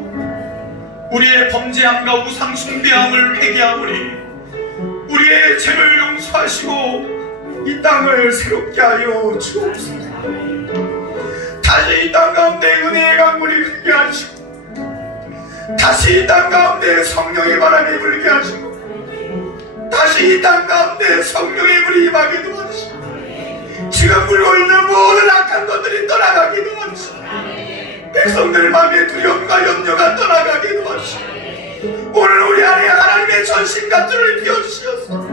우리의 범죄함과 우상 숭배함을 회개하오니 우리의 죄를 용서하시고 이 땅을 새롭게 하여 주옵소서. 다시 이 땅 가운데 은혜의 강물이 흐르게 하시고 다시 이 땅 가운데 성령의 바람이 불게 하시고 다시 이 땅 가운데 성령의 불이 임하게 도와주시고 지금 불고 있는 모든 악한 것들이 떠나가게 도와주시고 백성들 마음의 두려움과 염려가 떠나가게 도와주시고 오늘 우리 안에 하나님의 전신갑주를 비워주시옵소서.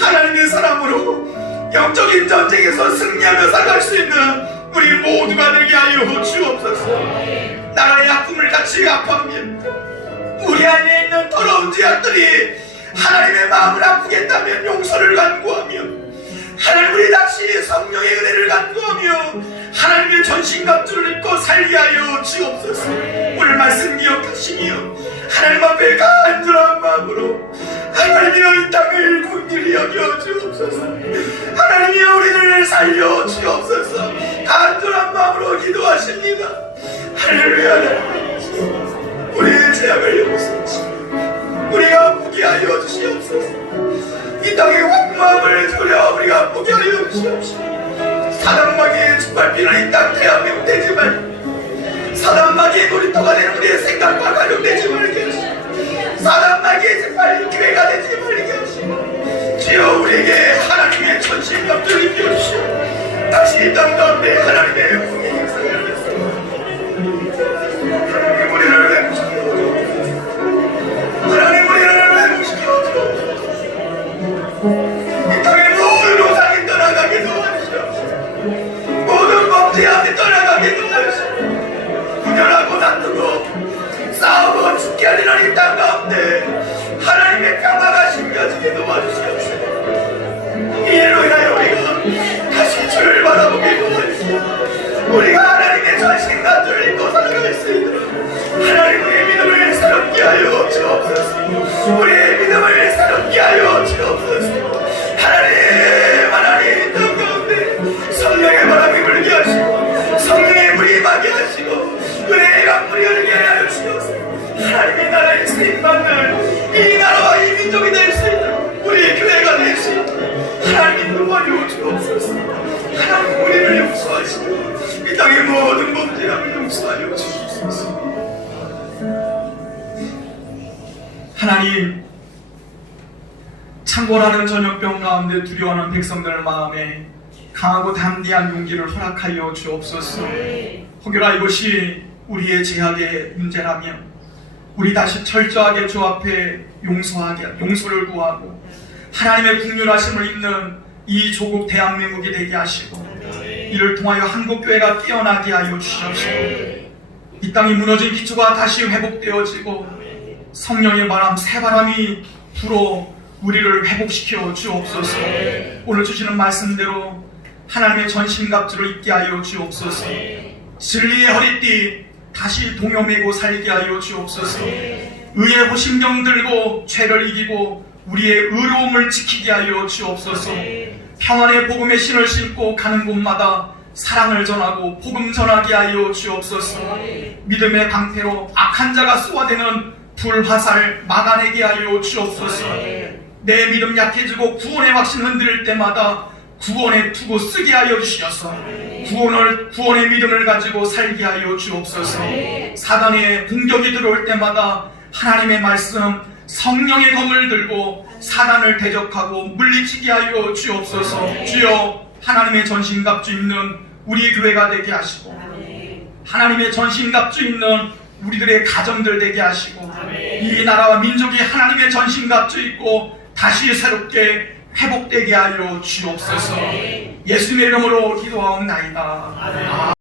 하나님의 사람으로 영적인 전쟁에서 승리하며 살아갈 수 있는 우리 모두가 되게 하여 주옵소서. 나라의 아픔을 같이 아파하면 우리 안에 있는 더러운 죄악들이 하나님의 마음을 아프겠다면 용서를 간구하며 하나님 우리 다시 성령의 은혜를 간구하며 하나님의 전신갑주를 입고 살게 하여 주옵소서. 오늘 말씀 기억하시며 하나님 앞에 간절한 마음으로 하나님이여 이 땅을 긍휼히 여겨 주옵소서. 하나님이여 우리를 살려 주옵소서. 간절한 마음으로 기도하십니다. 할렐루야. 우리의 죄악을 용서하시고 우리가 보게 하여 주시옵소서. 이 땅의 황마음을 조려 우리가 보게 하여 주시옵소서. 사단마귀의 짓밟히는 이 땅 대한민국 되지 말고 사단마귀의 놀이터가 되는 우리의 생각과 가족되지 말게 하시고 사단마귀의 짓밟히는 교회가 되지 말게 하시고 주여 우리에게 하나님의 전신갑주를 입혀주시오. 다시 이 땅 가운데 하나님의 영광의 형상을 뵙소서. 하나님 우리를 회복시켜줘. 하나님 우리를 회복시켜줘. 이 땅의 모든 우상이 떠나가게 도와주시옵소서. 모든 범죄함이 떠나가게 도와주시옵소서. 분열하고 다투고 싸우고 죽게 하리는 이 땅 가운데 하나님의 평화가 심겨지게 도와주시옵소서. 이로 인하여 우리가 다시 주를 바라보게 도와주시옵소서. 우리가 하나님의 전신갑주를 입고 살아갈 수 있도록 하나님 우리의 믿음을 새롭게 하여 주옵소서. 우리의 믿음을 새롭게 하여 주옵소서. 하나님 이 땅 가운데 성령의 바람이 불게 하시고 성령의 불이 임하게 하시고 은혜의 강물이 흐르게 하여 주옵소서. 하나님의 나라에 쓰임받는 이 나라와 이 민족이 될 수 있도록 우리의 교회가 될 수 있도록 하나님 도와줘 주옵소서. 하나님 우리를 용서하시고 이 땅의 모든 범죄함을 용서하여 주옵소서. 하나님, 창궐하는 전염병 가운데 두려워하는 백성들 마음에 강하고 담대한 용기를 허락하여 주옵소서. 혹여나 이것이 우리의 죄악의 문제라면 우리 다시 철저하게 주 앞에 용서를 구하고 하나님의 긍휼하심을 입는 이 조국 대한민국이 되게 하시고 이를 통하여 한국교회가 깨어나게 하여 주시옵시고 이 땅이 무너진 기초가 다시 회복되어지고 성령의 바람, 새바람이 불어 우리를 회복시켜 주옵소서. 오늘 주시는 말씀대로 하나님의 전신갑주를 입게 하여 주옵소서. 진리의 허리띠 다시 동여매고 살게 하여 주옵소서. 의의 호심경 들고 죄를 이기고 우리의 의로움을 지키게 하여 주옵소서. 평안의 복음의 신을 신고 가는 곳마다 사랑을 전하고 복음 전하게 하여 주옵소서. 믿음의 방패로 악한 자가 쏘아대는 불화살 막아내게 하여 주옵소서. 내 믿음 약해지고 구원의 확신 흔들릴 때마다 구원의 투구 쓰게 하여 주시옵소서. 구원의 믿음을 가지고 살게 하여 주옵소서. 사단의 공격이 들어올 때마다 하나님의 말씀 성령의 검을 들고 사단을 대적하고 물리치게 하여 주옵소서. 주여 하나님의 전신갑주 입는 우리 교회가 되게 하시고 하나님의 전신갑주 입는 우리들의 가정들 되게 하시고 이 나라와 민족이 하나님의 전신갑주 입고 다시 새롭게 회복되게 하여 주옵소서. 예수님의 이름으로 기도하옵나이다.